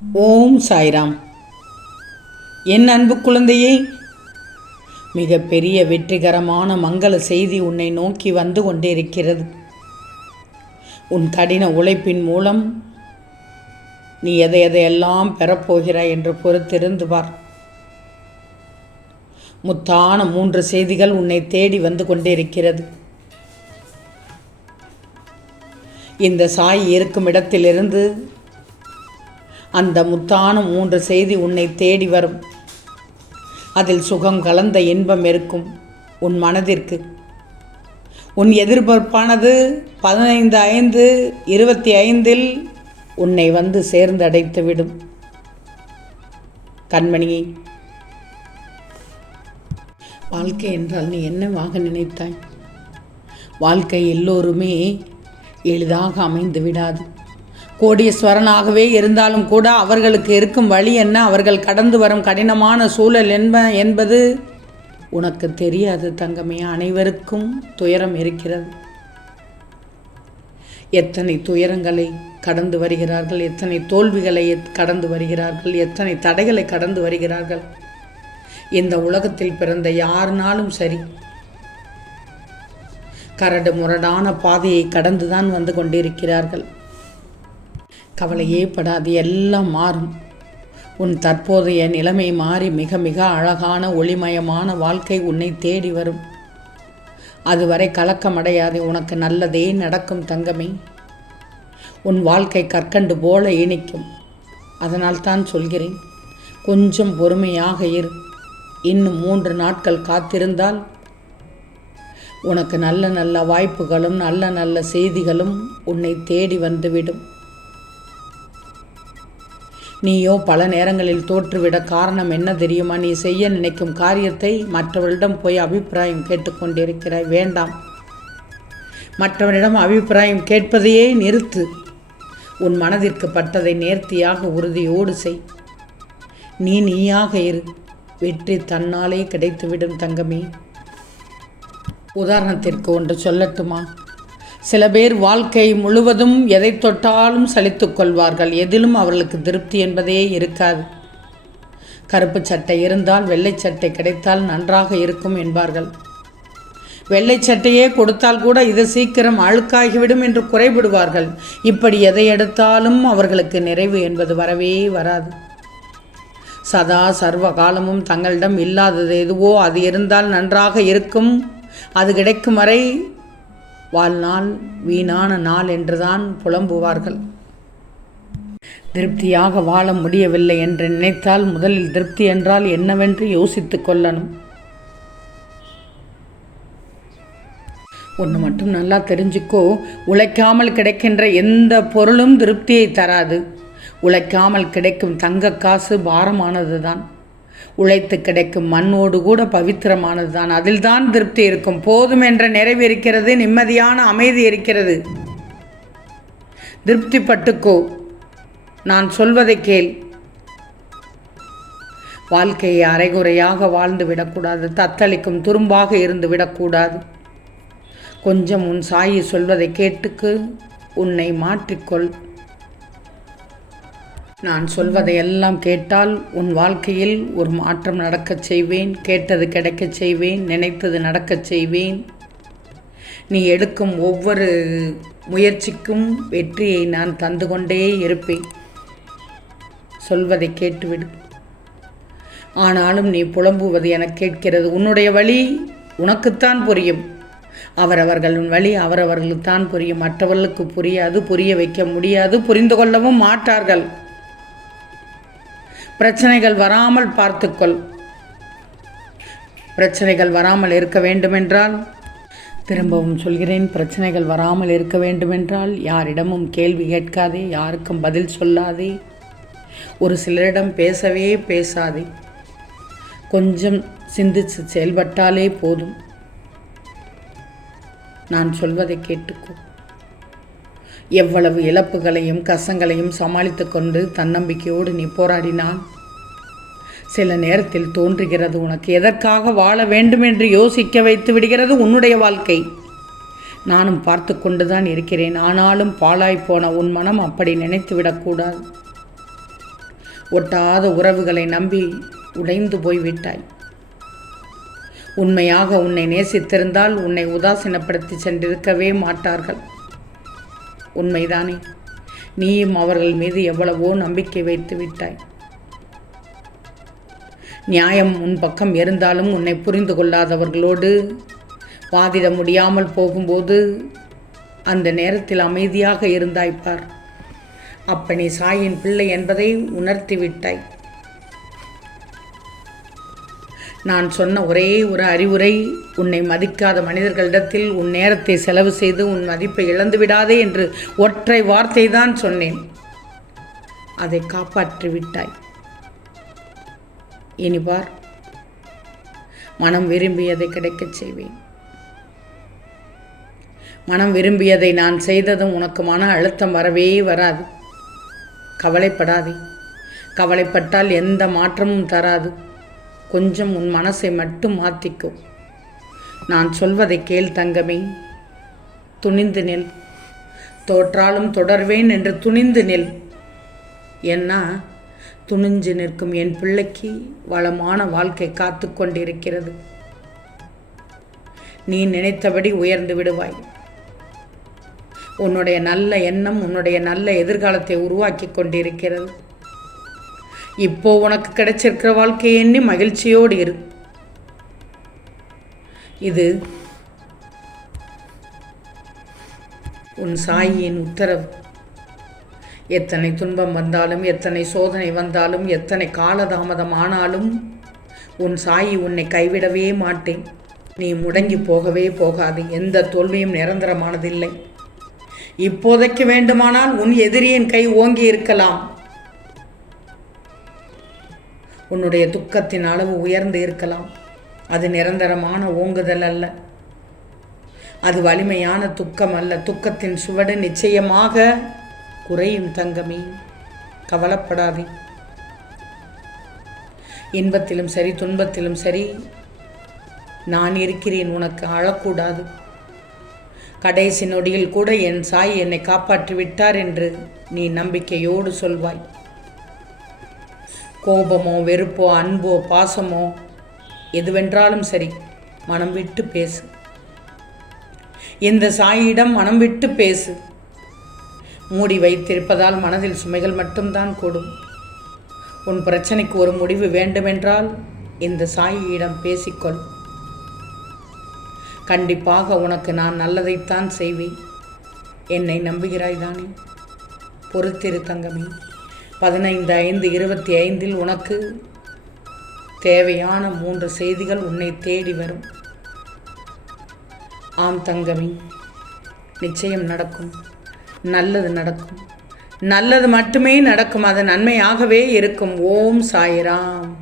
ஓம் சாய்ராம். என் அன்பு குழந்தையே மிக பெரிய வெற்றிகரமான மங்கள செய்தி உன்னை நோக்கி வந்து கொண்டிருக்கிறது. உன் கடின உழைப்பின் மூலம் நீ எதை எதையெல்லாம் பெறப்போகிறாய் என்று பொறுத்திருந்து பார். முத்தான மூன்று செய்திகள் உன்னை தேடி வந்து கொண்டிருக்கிறது. இந்த சாய் இருக்கும் இடத்திலிருந்து அந்த முத்தான மூன்று செய்தி உன்னை தேடி வரும். அதில் சுகம் கலந்த இன்பம் இருக்கும் உன் மனதிற்கு. உன் எதிர்பார்ப்பானது பதினைந்து ஐந்து இருபத்தி ஐந்தில் உன்னை வந்து சேர்ந்தடைத்து விடும். கண்மணியை வாழ்க்கை என்றால் நீ என்னவாக நினைத்தாய்? வாழ்க்கை எல்லோருமே எளிதாக அமைந்து விடாது. கோடீஸ்வரனாகவே இருந்தாலும் கூட அவர்களுக்கு இருக்கும் வழி என்ன? அவர்கள் கடந்து வரும் கடினமான சூழல் என்ப என்பது உனக்கு தெரியாது தங்கமே. அனைவருக்கும் துயரம் இருக்கிறது. எத்தனை துயரங்களை கடந்து வருகிறார்கள்? எத்தனை தோல்விகளை எத்- கடந்து வருகிறார்கள்? எத்தனை தடைகளை கடந்து வருகிறார்கள்? இந்த உலகத்தில் பிறந்த யாருனாலும் சரி கரடு முரடான பாதையை கடந்துதான் வந்து கொண்டிருக்கிறார்கள். கவலையே படாது எல்லாம் மாறும். உன் தற்போதைய நிலைமை மாறி மிக மிக அழகான ஒளிமயமான வாழ்க்கை உன்னை தேடி வரும். அதுவரை கலக்கமடையாதே உனக்கு நல்லதே நடக்கும் தங்கமே. உன் வாழ்க்கை கற்கண்டு போல இனிக்கும். அதனால் தான் சொல்கிறேன் கொஞ்சம் பொறுமையாக இரு. இன்னும் மூன்று நாட்கள் காத்திருந்தால் உனக்கு நல்ல நல்ல வாய்ப்புகளும் நல்ல நல்ல செய்திகளும் உன்னை தேடி வந்துவிடும். நீயோ பல நேரங்களில் தோற்றுவிட காரணம் என்ன தெரியுமா? நீ செய்ய நினைக்கும் காரியத்தை மற்றவரிடம் போய் அபிப்பிராயம் கேட்டுக்கொண்டிருக்கிறாய். வேண்டாம். மற்றவரிடம் அபிப்பிராயம் கேட்பதையே நிறுத்து. உன் மனதிற்கு பட்டதை நேர்த்தியாக உறுதியோடு செய். நீ நீயாக இரு. வெற்றி தன்னாலே கிடைத்துவிடும் தங்கமே. உதாரணத்திற்கு ஒன்று சொல்லட்டுமா? சில பேர் வாழ்க்கை முழுவதும் எதை தொட்டாலும் சலித்துக் கொள்வார்கள். எதிலும் அவர்களுக்கு திருப்தி என்பதே இருக்காது. கருப்பு சட்டை இருந்தால் வெள்ளை சட்டை கிடைத்தால் நன்றாக இருக்கும் என்பார்கள். வெள்ளை சட்டையே கொடுத்தால் கூட இது சீக்கிரம் அழுக்காகிவிடும் என்று குறைவிடுவார்கள் இப்படி எதை எடுத்தாலும் அவர்களுக்கு நிறைவு என்பது வரவே வராது. சதா சர்வ காலமும் தங்களிடம் இல்லாதது எதுவோ அது இருந்தால் நன்றாக இருக்கும். அது கிடைக்கும் வரை வாழ்நாள் வீணான நாள் என்றுதான் புலம்புவார்கள். திருப்தியாக வாழ முடியவில்லை என்று நினைத்தால் முதலில் திருப்தி என்றால் என்னவென்று யோசித்துக் கொள்ளணும். ஒன்று மட்டும் நல்லா தெரிஞ்சுக்கோ உழைக்காமல் கிடைக்கின்ற எந்த பொருளும் திருப்தியை தராது. உழைக்காமல் கிடைக்கும் தங்க காசு பாரமானது தான் உழைத்து கிடைக்கும் மண்ணோடு கூட பவித்திரமானது தான் அதில் தான் திருப்தி இருக்கும். போதும் என்ற நிறைவு இருக்கிறது நிம்மதியான அமைதி இருக்கிறது. திருப்தி பட்டுக்கோ நான் சொல்வதை கேள். வாழ்க்கையை அரைகுறையாக வாழ்ந்து விடக்கூடாது. தத்தளிக்கும் துரும்பாக இருந்து விடக்கூடாது. கொஞ்சம் உன் சாயி சொல்வதை கேட்டுக்கு உன்னை மாற்றிக்கொள். நான் சொல்வதை எல்லாம் கேட்டால் உன் வாழ்க்கையில் ஒரு மாற்றம் நடக்கச் செய்வேன் கேட்டது கிடைக்கச் செய்வேன் நினைத்தது நடக்கச் செய்வேன். நீ எடுக்கும் ஒவ்வொரு முயற்சிக்கும் வெற்றியை நான் தந்து கொண்டே இருப்பேன். சொல்வதை கேட்டுவிடு. ஆனாலும் நீ புலம்புவது என கேட்கிறது உன்னுடைய வழி உனக்குத்தான் புரியும். அவரவர்களின் வழி அவரவர்களுக்குத்தான் புரியும். மற்றவர்களுக்கு புரியாது புரிய வைக்க முடியாது புரிந்து கொள்ளவும் மாட்டார்கள். பிரச்சனைகள் வராமல் பார்த்துக்கொள். பிரச்சனைகள் வராமல் இருக்க வேண்டுமென்றால் திரும்பவும் சொல்கிறேன் பிரச்சனைகள் வராமல் இருக்க வேண்டுமென்றால் யாரிடமும் கேள்வி கேட்காதே யாருக்கும் பதில் சொல்லாதே. ஒரு சிலரிடம் பேசவே பேசாதே. கொஞ்சம் சிந்தித்து செயல்பட்டாலே போதும். நான் சொல்வதை கேட்டுக்கோ. எவ்வளவு இழப்புகளையும் கசங்களையும் சமாளித்து கொண்டு தன்னம்பிக்கையோடு நீ போராடினால் சில நேரத்தில் தோன்றுகிறது உனக்கு எதற்காக வாழ வேண்டும் என்று யோசிக்க வைத்து விடுகிறது உன்னுடைய வாழ்க்கை. நானும் பார்த்து கொண்டுதான் இருக்கிறேன் ஆனாலும் பாழாய்ப்போன உன் மனம் அப்படி நினைத்து விடக்கூடாது. ஒட்டாத உறவுகளை நம்பி உடைந்து போய்விட்டாய். உண்மையாக உன்னை நேசித்திருந்தால் உன்னை உதாசீனப்படுத்தி சென்றிருக்கவே மாட்டார்கள். உண்மைதானே? நீயும் அவர்கள் மீது எவ்வளவோ நம்பிக்கை வைத்து விட்டாய். நியாயம் உன் பக்கம் இருந்தாலும் உன்னை புரிந்து கொள்ளாதவர்களோடு வாதிட முடியாமல் போகும்போது அந்த நேரத்தில் அமைதியாக இருந்தாய்ப்பார் அப்பனி சாயின் பிள்ளை என்பதை உணர்த்தி விட்டாய். நான் சொன்ன ஒரே ஒரு அறிவுரை உன்னை மதிக்காத மனிதர்களிடத்தில் உன் நேரத்தை செலவு செய்து உன் மதிப்பை இழந்து விடாதே என்று ஒற்றை வார்த்தை தான் சொன்னேன். அதை காப்பாற்றி விட்டாய். இனிபார் மனம் விரும்பியதை கிடைக்கச் செய்வேன். மனம் விரும்பியதை நான் செய்ததும் உனக்கு மன அழுத்தம் வரவே வராது. கவலைப்படாதே. கவலைப்பட்டால் எந்த மாற்றமும் தராது. கொஞ்சம் உன் மனசை மட்டும் மாற்றிக்கோ நான் சொல்வதை கேள் தங்கமே. துணிந்து நில். தோற்றாலும் தொடர்வேன் என்று துணிந்து நில். ஏன்னா துணிஞ்சு நிற்கும் என் பிள்ளைக்கு வளமான வாழ்க்கை காத்து கொண்டிருக்கிறது. நீ நினைத்தபடி உயர்ந்து விடுவாய். உன்னுடைய நல்ல எண்ணம் உன்னுடைய நல்ல எதிர்காலத்தை உருவாக்கி கொண்டிருக்கிறது. இப்போ உனக்கு கிடைச்சிருக்கிற வாழ்க்கையை எண்ணி மகிழ்ச்சியோடு இரு. இது உன் சாயின் உத்தரவு. எத்தனை துன்பம் வந்தாலும் எத்தனை சோதனை வந்தாலும் எத்தனை காலதாமதம் ஆனாலும் உன் சாயி உன்னை கைவிடவே மாட்டேன். நீ முடங்கி போகவே போகாது. எந்த தோல்வியும் நிரந்தரமானதில்லை. இப்போதைக்கு வேண்டுமானால் உன் எதிரியின் கை ஓங்கி இருக்கலாம். உன்னுடைய துக்கத்தின் அளவு உயர்ந்து இருக்கலாம். அது நிரந்தரமான ஓங்குதல் அல்ல. அது வலிமையான துக்கம் அல்ல. துக்கத்தின் சுவடு நிச்சயமாக குறையும் தங்கமே. கவலைப்படாதே. இன்பத்திலும் சரி துன்பத்திலும் சரி நான் இருக்கிறேன் உனக்கு அழக்கூடாது. கடைசி நொடியில் கூட என் சாய் என்னை காப்பாற்றி விட்டார் என்று நீ நம்பிக்கையோடு சொல்வாய். கோபமோ வெறுப்போ அன்போ பாசமோ எதுவென்றாலும் சரி மனம் விட்டு பேசு. இந்த சாயிடம் மனம் விட்டு பேசு. மூடி வைத்திருப்பதால் மனதில் சுமைகள் மட்டும்தான் கூடும். உன் பிரச்சனைக்கு ஒரு முடிவு வேண்டுமென்றால் இந்த சாயியிடம் பேசிக்கொள். கண்டிப்பாக உனக்கு நான் நல்லதைத்தான் செய்வேன். என்னை நம்புகிறாய் தானே? பொறுத்திரு தங்கமே. பதினைந்து ஐந்து இருபத்தி ஐந்தில் உனக்கு தேவையான மூன்று செய்திகள் உன்னை தேடி வரும். ஆம் தங்கமி நிச்சயம் நடக்கும். நல்லது நடக்கும். நல்லது மட்டுமே நடக்கும். அது நன்மையாகவே இருக்கும். ஓம் சாயிராம்.